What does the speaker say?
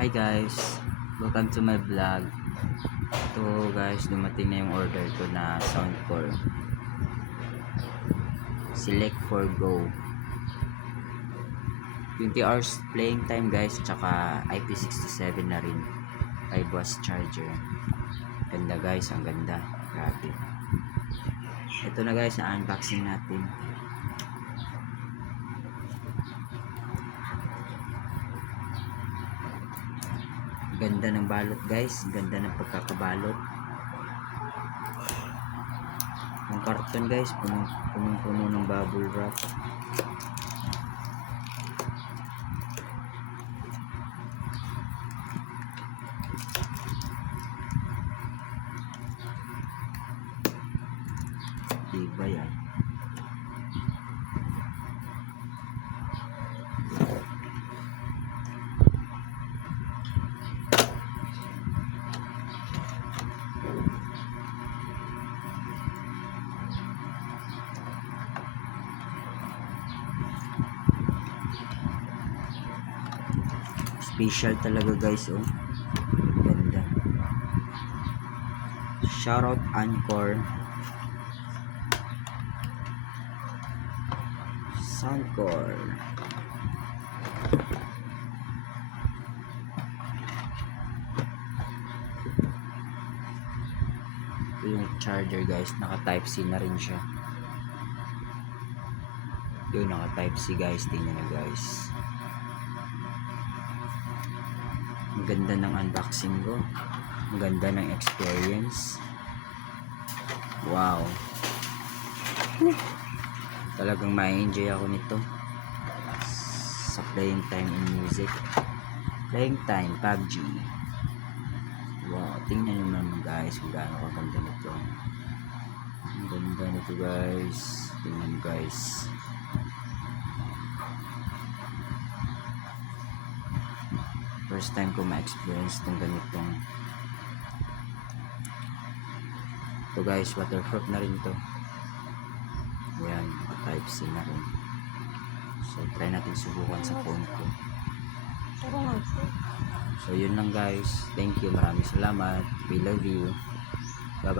Hi guys, welcome to my vlog. Ito guys, dumating na yung order ko na Soundcore. Select for Go. 20 hours playing time guys, tsaka IP67 na rin. 5 watts charger. Ganda guys, ang ganda. Grabe. Ito na guys, na-unboxing natin. Ganda ng balot guys, ganda ng pagkakabalot. Yung karton guys, punong-puno ng bubble wrap. Diba yan? Special talaga guys, oh. Ganda. Shoutout Anchor Soundcore. Ito yung charger guys, naka type C na rin siya. Yun, naka type C guys, tingnan na guys. Ang ganda ng unboxing ko. Ang ganda ng experience. Wow. Talagang ma-enjoy ako nito. Sa playing time in music. Playing time, PUBG. Wow, tingnan nyo naman guys kung gaano kaganda nito. Ang ganda nito guys. Tingnan guys. First time ko ma-experience itong ganitong. Ito guys, waterproof na rin to. Ayan, type C na rin. So try natin subukan sa phone ko. So yun lang guys. Thank you, maraming salamat. We love you.